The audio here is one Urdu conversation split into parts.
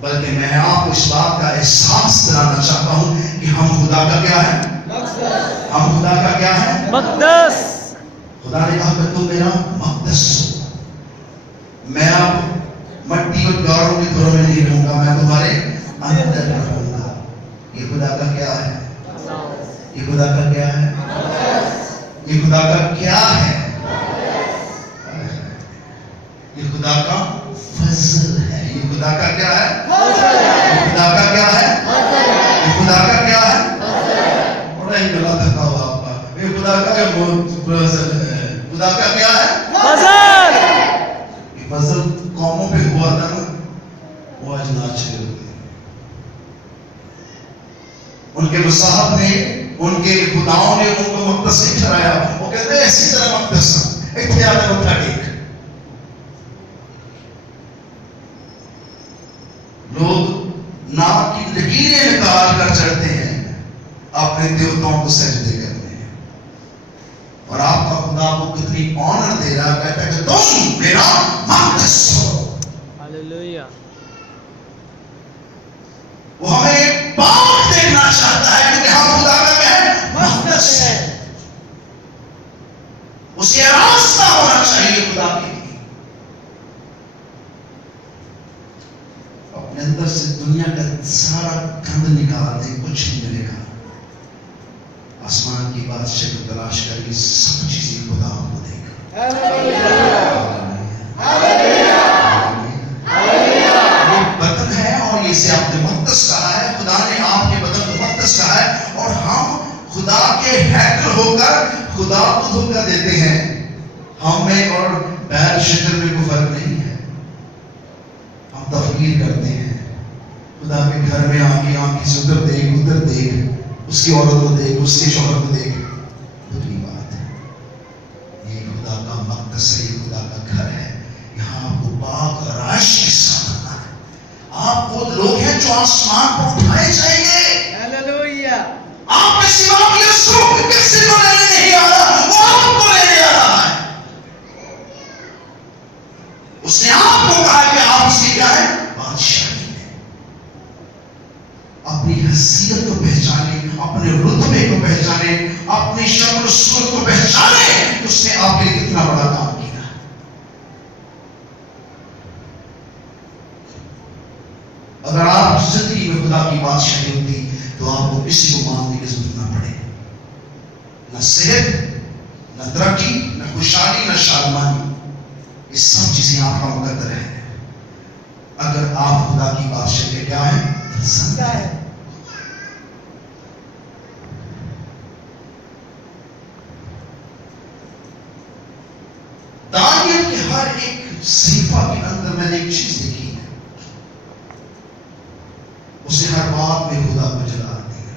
بلکہ میں آپ کو اس بات کا احساس دلانا چاہتا ہوں کہ ہم خدا کا کیا ہے؟ ہم خدا کا کیا ہے؟ مقدس. خدا نے کہا کہ تم میرا مقدس ہو. میں اب مٹی اور گاروں کے گھروں میں نہیں رہوں گا، میں تمہارے اندر رہوں گا. یہ خدا کا کیا ہے؟ یہ خدا کا کیا ہے؟ یہ خدا کا کیا ہے؟ یہ خدا کا فضل ہے. یہ خدا کا کیا ہے؟ یہ خدا کا کیا ہے؟ یہ خدا کا کیا ہے؟ بڑا ہی گلا تھکا ہوا آپ کا. یہ خدا کا فضل ہے. خدا کا کیا ہے؟ فضل. یہ فضل قوموں پہ ہوا تھا نا، وہ آج ناچے ہوئے. ان کے مصاحب نے، ان کے خداؤں نے ان کو مقدس نہیں ٹھہرایا. وہ کہتے ہیں اسی طرح مقدس اتنے آدھے متھا ٹیک. لوگ ناک کی لکیریں نکال کر چڑھتے ہیں اپنے دیوتاؤں کو سجدے کرتے ہیں، اور آپ کا خدا کو کتنی آنر دے رہا، کہتا ہے کہ تم میرا مقدس ہو. ہاللویا. وہ ہمیں ایک پاک دیکھنا چاہتا ہے کہ ہم خدا کا کیا ہے؟ مقدس ہے. اسے راستہ ہونا چاہیے خدا کے لیے. اپنے اندر سے دنیا کا سارا گند نکال دیں، کچھ نہیں ملے گا. آسمان کی بادشاہ کو تلاش کر کے سب چیزیں خدا کو دے گا. یہ بدن ہے اور اسے آپ نے مقدس کہا ہے. خدا نے آپ کے بدن کو مقدس کہا ہے، اور ہم خدا کے ہیکل ہو کر خدا کو دھوکہ دیتے ہیں. ہم میں اور بیل شجر میں کوئی فرق نہیں ہے. ہم تفکیر کرتے ہیں خدا کے گھر میں آ کے آنکھ سے ادھر دیکھ ادھر دیکھ، اس کی عورت کو دیکھ اس کے شوہر کو دیکھ. بری بات ہے. یہ خدا کا مقدس ہے، یہ خدا کا گھر ہے. یہاں آپ کو پاک اور عیش کے ساتھ رہنا ہے. آپ وہ لوگ ہیں جو آسمان پر اٹھائے جائیں گے. ہاللویا. آپ کے سوا یسوع کسی کو لینے نہیں آ رہا، وہ آپ کو لینے آ رہا ہے. اس نے آپ کو کہا کہ آپ اس کی کیا ہے؟ بادشاہی ہے. اپنی حیثیت کو پہچانے، اپنے رتبے کو پہچانے، اپنی شکل و صورت کو پہچانے. اس نے آپ کے لیے کتنا بڑا کام کیا. اگر آپ زندگی میں خدا کی بادشاہی ہوتی تو آپ کو کسی کو مانگنے کی ضرورت نہ پڑے. نہ صحت، نہ ترقی، نہ خوشحالی، نہ شادمانی. یہ سب چیزیں آپ کا مقدر ہے اگر آپ خدا کی بادشاہی کے کیا ہے؟ پسند ہے. دانیل کے ہر ایک صحیفہ کے اندر میں نے ایک چیز دیکھی ہے. اسے ہر بات میں خدا کو جلا دیا.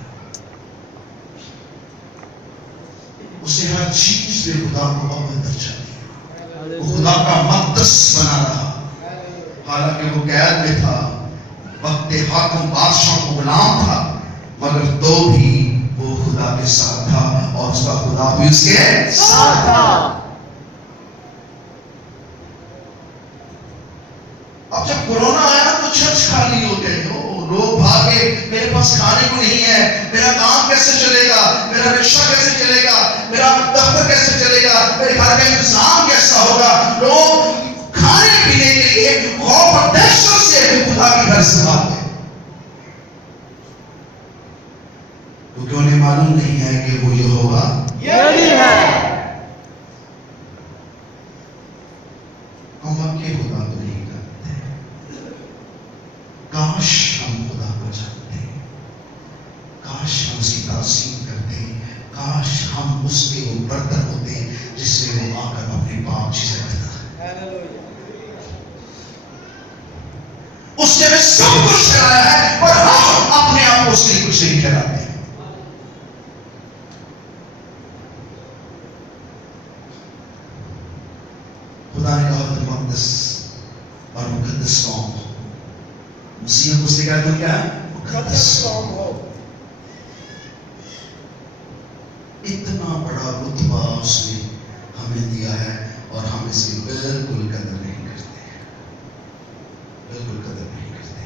اسے ہر چیز میں خدا کو اول درجہ دیا. وہ خدا کا مقدس بنا رہا. حالانکہ وہ قید میں تھا، وقت حاکم بادشاہ کو غلام تھا، مگر تو بھی وہ خدا کے ساتھ تھا اور اس کا خدا بھی اس کے ساتھ تھا. اب جب کورونا آیا تو چرچ خالی ہو گئے. لوگ بھاگے، میرے پاس کھانے کو نہیں ہے، میرا کام کیسے چلے گا، میرا رکشہ کیسے چلے گا، میرا دفتر کیسے چلے گا، میرے گھر کا انتظام کیسا ہوگا. لوگ کھانے پینے کے لیے خوف اور دہشت سے خدا کے گھر سے بھاگے، کیونکہ انہیں معلوم نہیں ہے کہ وہ یہوہ یہی ہے. ہم واقعی خدا کو نہیں کرتے. کاش ہم خدا کو جانتے، کاش ہم اس کی تعظیم کرتے، کاش ہم اس کے وہ برتن ہوتے جس میں وہ آ کر اپنی پاک چیزیں رکھتا ہے. اس نے ہمیں سب کچھ ٹھہرایا ہے، پر ہم اپنے آپ کو اس کے لیے کچھ نہیں ٹھہراتے. خدا نے کہا تو مقدس اور مقدس قوم ہو. مسیح کو اس نے کہا تو کیا ہے؟ مقدس قوم ہو. اتنا بڑا رتبہ اس نے ہمیں دیا ہے اور ہم اس کی بالکل قدر نہیں کرتے، بالکل قدر نہیں کرتے.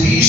20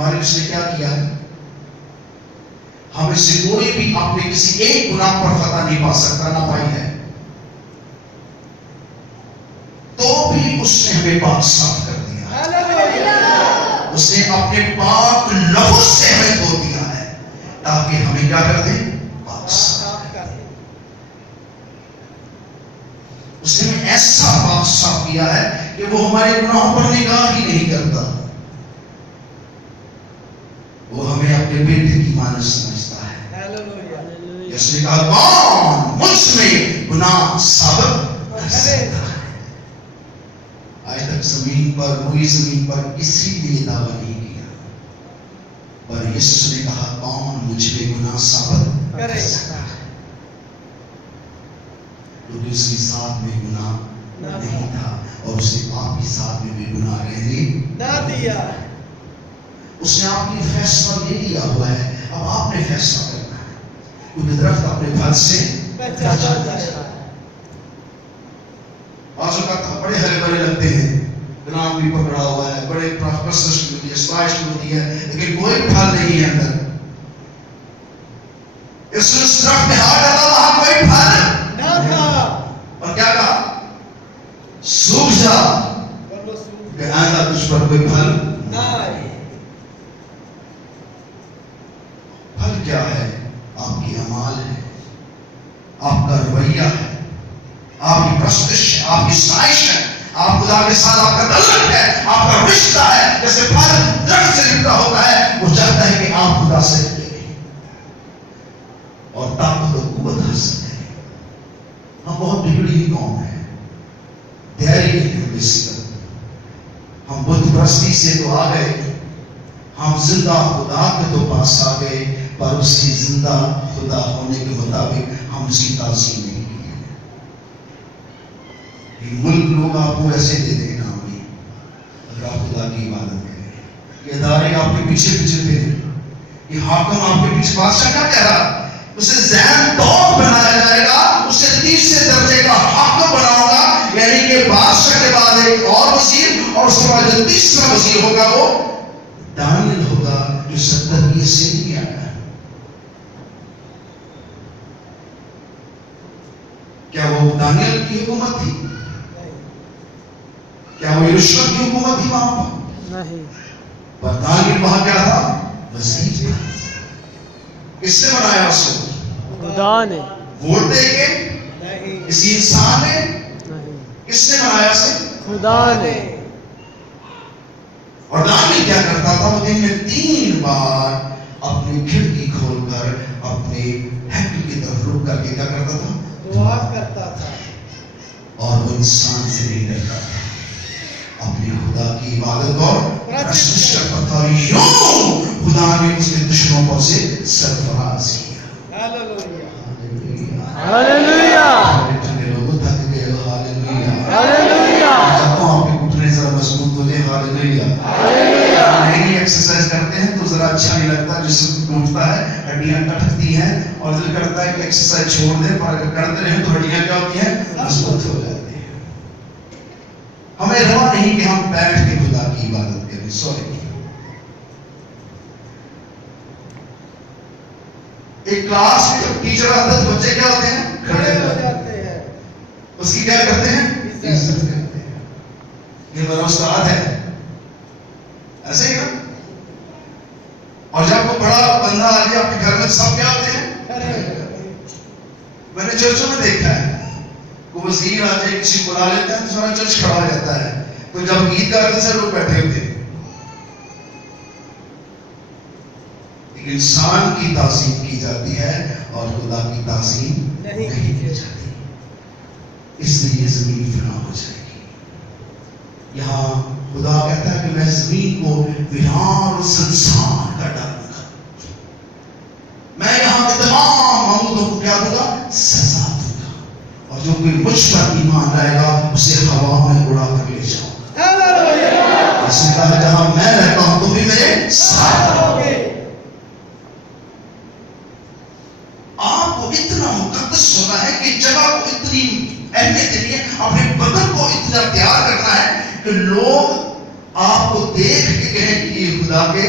ہمارے اس نے کیا کیا ہے؟ ہمیں سے کوئی بھی اپنے کسی ایک گناہ پر فتح نہیں پا سکتا، نہ پائی ہے، تو بھی اس نے ہمیں پاک صاف کر دیا، اس نے اپنے پاک لہو سے ہمیں دھو دیا ہے تاکہ ہمیں کیا کر دے؟ پاک صاف کر دے۔ اس نے ہمیں ایسا پاک صاف کیا ہے کہ وہ ہمارے گناہوں پر نگاہ ہی نہیں کرتا، وہ ہمیں اپنے بیٹے کی مانند سمجھتا ہے۔ اس نے کہا کون مجھ میں گناہ ثابت کر سکتا ہے؟ آج تک زمین پر کوئی زمین پر کسی نے یہ دعویٰ نہیں کیا، پر یسوع نے کہا کون مجھ میں گناہ ثابت کر سکتا ہے؟ کیونکہ اس کی ذات میں گناہ نہیں تھا اور اس نے آپ کی ذات میں بھی گناہ رہنے نہ دیا۔ اس نے آپ کی فیصلہ لے لیا ہوا ہے، اب آپ نے فیصلہ کرنا ہے، کیونکہ درخت اپنے پھل سے پہچانا جاتا ہے۔ بعض اوقات بڑے ہرے بھرے لگتے ہیں، گناہ بھی پکڑا ہوا ہے، بڑے پرسش بھی ہوتی ہے، سائش بھی ہوتی ہے، لیکن کوئی پھل نہیں ہے اندر۔ اس درخت میں ہاتھ ڈالا، وہاں کوئی پھل نہ تھا، اور کیا کہا؟ سوکھ جا، کہ آئندہ تجھ پر کوئی پھل نہ آئے۔ پھل کیا ہے؟ آپ کی اعمال ہے، آپ کا رویہ ہے، آپ کی پرستش ہے، آپ کی سائش ہے، آپ خدا کے ساتھ آپ کا تعلق ہے، آپ کا رشتہ ہے۔ جیسے پھل درخت سے نکلا ہوتا ہے، وہ چاہتا ہے کہ آپ خدا سے نکلیں اور طاقت و قوت حاصل کریں۔ ہم بہت بگڑی ہوئی قوم ہے، تیاری نہیں ہے اس طرح۔ ہم بت پرستی سے تو آ گئے، ہم زندہ خدا کے تو پاس آ گئے، پر اس کی زندہ خدا ہونے کے مطابق ہم اس کی تعظیم نہیں کی ہے۔ یہ ملک لوگ آپ کو ایسے دے دیں گے نام نہیں، اگر آپ خدا کی عبادت کریں۔ یہ ادارے آپ کے پیچھے پیچھے پھریں، یہ حاکم آپ کے پیچھے، بادشاہ کیا کہہ رہا؟ اسے ذہن دور بنایا جائے گا، اسے تیسرے درجے کا حاکم بناؤں گا، یعنی کہ بادشاہ کے بعد ایک اور وزیر، اور اس کے بعد جو تیسرا وزیر ہوگا وہ دانیل ہوگا، جو 70 سے نہیں آیا۔ کیا وہ دانیل کی حکومت تھی؟ کیا وہ یروشلم کی حکومت تھی وہاں پر؟ نہیں۔ پر دانیل وہاں کیا تھا؟ وزیر تھا۔ کس نے بنایا اس کو؟ خدا نے۔ ووٹ دے کے؟ نہیں۔ کسی انسان نے؟ نہیں۔ کس نے بنایا اسے؟ خدا نے۔ اور دانیل کیا کرتا تھا؟ وہ دن میں 3 بار اپنی کھڑکی کھول کر اپنے ہیکل کی طرف رک کر کے کیا کرتا تھا؟ دعا کرتا تھا، اور وہ انسان سے نہیں ڈرتا تھا، اپنے خدا کی عبادت اور پرستش کرتا تھا، اور یوں خدا نے اس کے دشمنوں پر سے سرفراز کیا۔ ہاللویا ہاللویا لوگوں تھک گئے، ہاللویا ہاللویا۔ چاہتا ہوں آپ کے گھٹنے ذرا مضبوط ہو جائے، ہاللویا۔ نہیں ایکسرسائز کرتے ہیں تو ذرا اچھا نہیں لگتا، جسم ٹوٹتا ہے، ہڈیاں کٹکتی ہیں، اور دل کرتا ہے کہ ایکسرسائز چھوڑ دیں، پر اگر کرتے رہیں تو ہڈیاں کیا ہوتی ہیں؟ مضبوط ہو جاتی ہیں۔ ہمیں روا نہیں کہ ہم بیٹھ کے خدا کی عبادت کریں، سوری۔ ایک کلاس میں جب ٹیچر آتا ہے تو بچے کیا ہوتے ہیں؟ کھڑے ہو جاتے ہیں، اس کی کیا کرتے ہیں؟ عزت کرتے ہیں۔ یہ میرا استاد ہے، ایسے ہی نا؟ اور جب کوئی بڑا بندہ آ گیا آپ کے گھر میں، سب کیا ہوتے ہیں؟ میں نے چرچوں میں دیکھا ہے، کوئی وزیر آ جائے، کسی بلا لیتا ہے تو سارا چرچ کھڑا ہو جاتا ہے، تو جب عید کرتے سے لوگ بیٹھے ہوتے ہیں۔ ایک انسان کی تعظیم کی جاتی ہے اور خدا کی تعظیم نہیں کی جاتی، اس لیے زمین فنا ہو جائے گی۔ یہاں خدا کہتا ہے کہ میں زمین کو ویران اور سنسان کر ڈالوں گا، میں یہاں کے تمام معمودوں کو کیا دوں گا؟ سزا دوں گا، اور جو کوئی مجھ پر ایمان لائے گا اسے ہوا میں اڑا کر لے جاؤں گا۔ اس نے کہا جہاں میں رہتا ہوں تم بھی میرے ساتھ رہو گے۔ آپ کو اتنا مقدس ہونا ہے کہ جگہ کو اتنی اہمیت دینی ہے، اپنے بدن کو اتنا تیار کرنا ہے کہ لوگ آپ کو دیکھ کے کہیں کہ یہ خدا کے